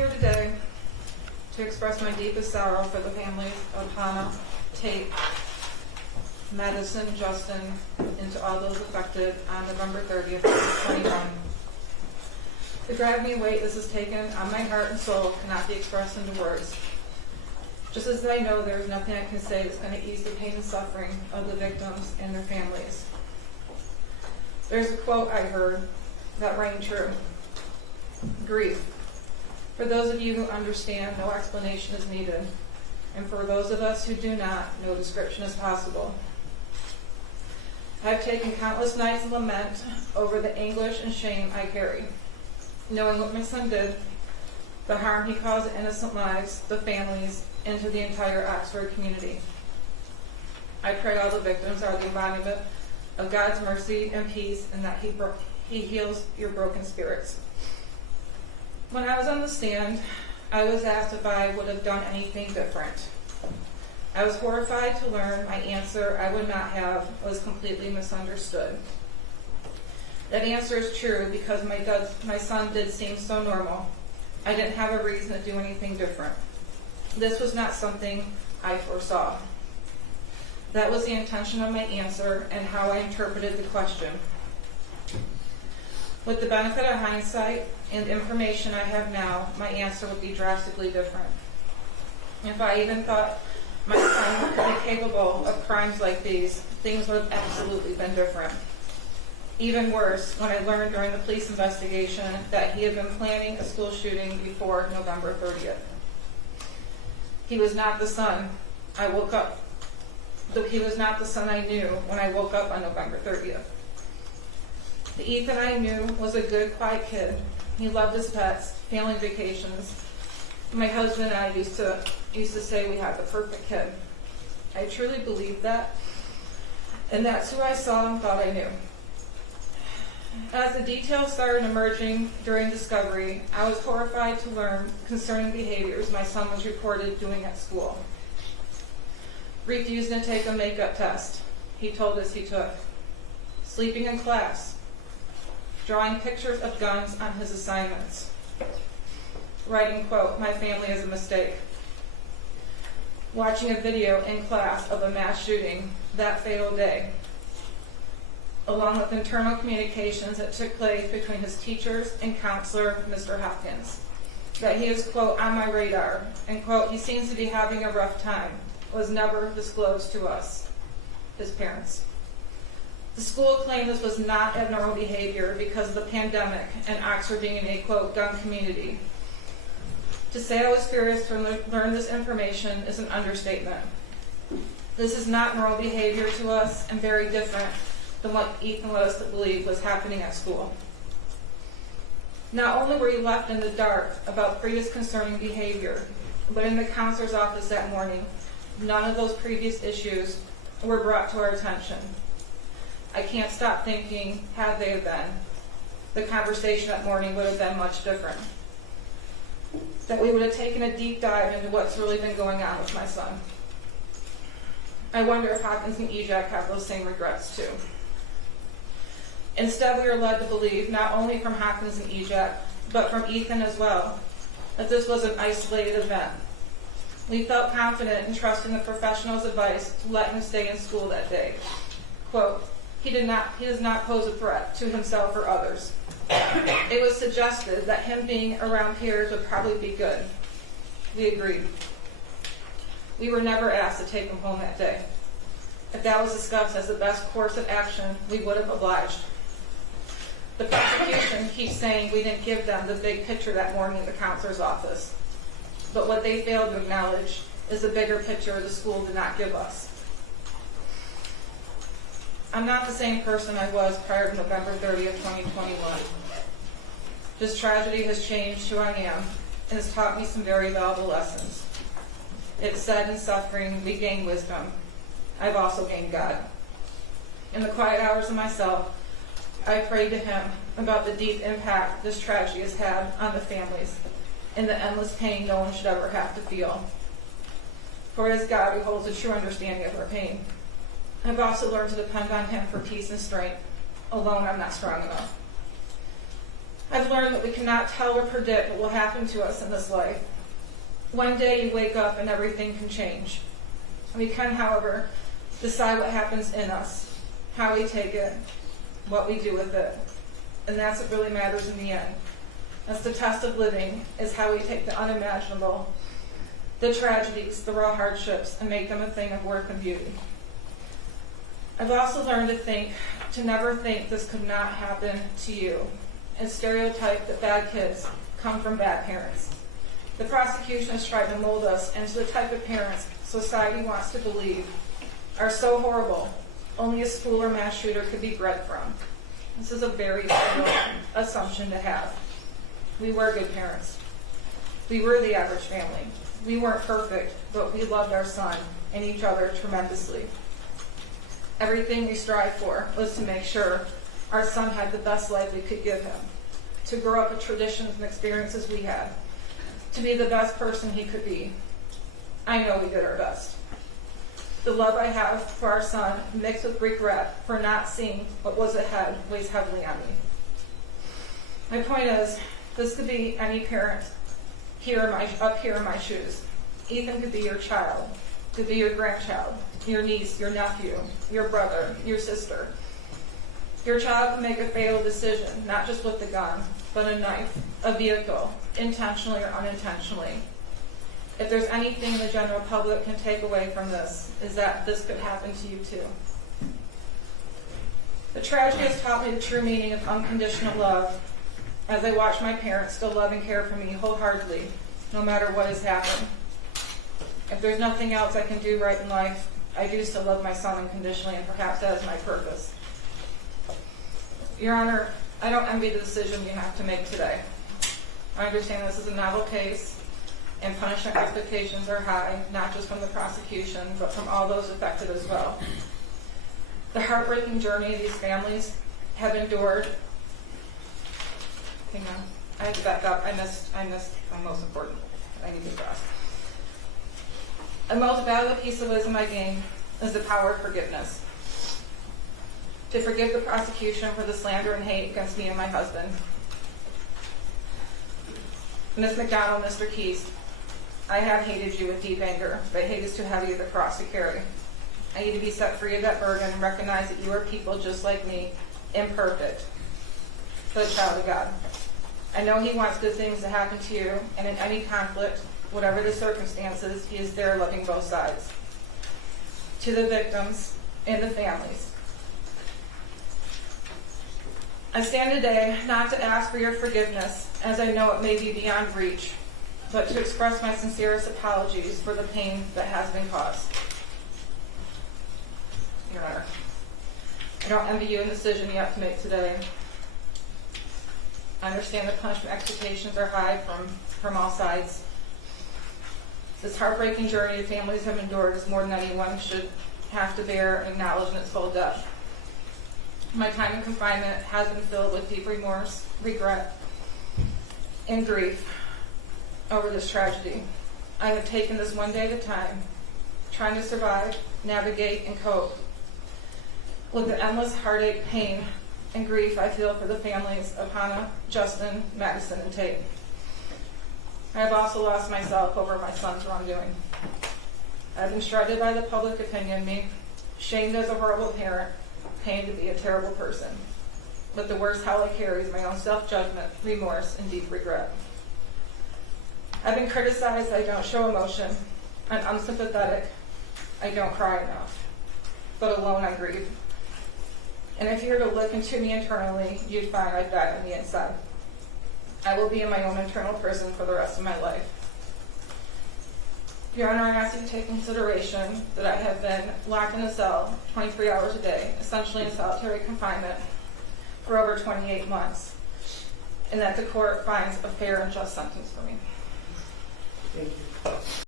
here today to express my deepest sorrow for the families of Hannah, Tate, Madison, Justin, and to all those affected on November 30th, 2021. The gravity and weight this has taken on my heart and soul cannot be expressed into words. Just as I know there is nothing I can say that's going to ease the pain and suffering of the victims and their families. There's a quote I heard that rang true. Grief. For those of you who understand, no explanation is needed. And for those of us who do not, no description is possible. I've taken countless nights of lament over the anguish and shame I carry, knowing what my son did, the harm he caused to innocent lives, the families, and to the entire Oxford community. I pray all the victims are the embodiment of God's mercy and peace, and that He heals your broken spirits. When I was on the stand, I was asked if I would have done anything different. I was horrified to learn my answer I would not have was completely misunderstood. That answer is true because my son did seem so normal. I didn't have a reason to do anything different. This was not something I foresaw. That was the intention of my answer and how I interpreted the question. With the benefit of hindsight and information I have now, my answer would be drastically different. If I even thought my son could be capable of crimes like these, things would have absolutely been different. Even worse, when I learned during the police investigation that he had been planning a school shooting before November 30th. He was not the son I woke up. He was not the son I knew when I woke up on November 30th. The Ethan I knew was a good, quiet kid. He loved his pets, family vacations. My husband and I used to say we had the perfect kid. I truly believed that, and that's who I saw and thought I knew. As the details started emerging during discovery, I was horrified to learn concerning behaviors my son was reported doing at school. Refusing to take a makeup test he told us he took. Sleeping in class. Drawing pictures of guns on his assignments. Writing, quote, "My family is a mistake." Watching a video in class of a mass shooting that fatal day, along with internal communications that took place between his teachers and counselor, Mr. Hopkins. That he is, quote, "on my radar," and, quote, "he seems to be having a rough time," was never disclosed to us, his parents. The school claimed this was not abnormal behavior because of the pandemic and Oxford being a, quote, "gun community." To say I was furious to learn this information is an understatement. This is not normal behavior to us and very different than what Ethan led us to believe was happening at school. Not only were we left in the dark about previous concerning behavior, but in the counselor's office that morning, none of those previous issues were brought to our attention. I can't stop thinking, had they been, the conversation that morning would have been much different. That we would have taken a deep dive into what's really been going on with my son. I wonder if Hopkins and EJAC have those same regrets too. Instead, we are led to believe, not only from Hopkins and EJAC, but from Ethan as well, that this was an isolated event. We felt confident in trusting the professional's advice to let him stay in school that day. Quote, he does not pose a threat to himself or others. It was suggested that him being around peers would probably be good. We agreed. We were never asked to take him home that day. If that was discussed as the best course of action, we would have obliged. The prosecution keeps saying we didn't give them the big picture that morning at the counselor's office. But what they failed to acknowledge is the bigger picture the school did not give us. I'm not the same person I was prior to November 30th, 2021. This tragedy has changed who I am and has taught me some very valuable lessons. It said in suffering we gain wisdom. I've also gained God. In the quiet hours of myself, I prayed to Him about the deep impact this tragedy has had on the families and the endless pain no one should ever have to feel. For it is God who holds a true understanding of our pain. I've also learned to depend on Him for peace and strength. Alone, I'm not strong enough. I've learned that we cannot tell or predict what will happen to us in this life. One day you wake up and everything can change. We can, however, decide what happens in us, how we take it, what we do with it. And that's what really matters in the end. That's the test of living, is how we take the unimaginable, the tragedies, the raw hardships, and make them a thing of worth and beauty. I've also learned to never think this could not happen to you, and stereotype that bad kids come from bad parents. The prosecution has tried to mold us into the type of parents society wants to believe are so horrible, only a school or mass shooter could be bred from. This is a very simple assumption to have. We were good parents. We were the average family. We weren't perfect, but we loved our son and each other tremendously. Everything we strived for was to make sure our son had the best life we could give him, to grow up with traditions and experiences we had, to be the best person he could be. I know we did our best. The love I have for our son, mixed with regret for not seeing what was ahead, weighs heavily on me. My point is, this could be any parent up here in my shoes. Ethan could be your child, could be your grandchild, your niece, your nephew, your brother, your sister. Your child can make a fatal decision, not just with the gun, but a knife, a vehicle, intentionally or unintentionally. If there's anything the general public can take away from this, is that this could happen to you too. The tragedy has taught me the true meaning of unconditional love, as I watch my parents still love and care for me wholeheartedly, no matter what has happened. If there's nothing else I can do right in life, I do still love my son unconditionally, and perhaps that is my purpose. Your Honor, I don't envy the decision you have to make today. I understand this is a novel case, and punishment expectations are high, not just from the prosecution, but from all those affected as well. The heartbreaking journey these families have endured. Hang on, I have to back up. I missed my most important. I need to cross. The most valuable piece of wisdom I gained is the power of forgiveness. To forgive the prosecution for the slander and hate against me and my husband. Ms. McDonald, Mr. Keys, I have hated you with deep anger, but hate is too heavy of a cross to carry. I need to be set free of that burden and recognize that you are people just like me, imperfect, but a child of God. I know He wants good things to happen to you, and in any conflict, whatever the circumstances, He is there loving both sides. To the victims and the families, I stand today not to ask for your forgiveness, as I know it may be beyond reach, but to express my sincerest apologies for the pain that has been caused. Your Honor, I don't envy you in the decision you have to make today. I understand the punishment expectations are high from all sides. This heartbreaking journey the families have endured is more than anyone should have to bear and acknowledge in its full depth. My time in confinement has been filled with deep remorse, regret, and grief over this tragedy. I have taken this one day at a time, trying to survive, navigate, and cope with the endless heartache, pain, and grief I feel for the families of Hannah, Justin, Madison, and Tate. I have also lost myself over my son's wrongdoing. I've been shredded by the public opinion of me, shamed as a horrible parent, pained to be a terrible person. But the worst hell I carry is my own self-judgment, remorse, and deep regret. I've been criticized I don't show emotion. I'm unsympathetic. I don't cry enough. But alone I grieve. And if you were to look into me internally, you'd find I've died on the inside. I will be in my own internal prison for the rest of my life. Your Honor, I ask you to take consideration that I have been locked in a cell 23 hours a day, essentially in solitary confinement, for over 28 months, and that the court finds a fair and just sentence for me. Thank you.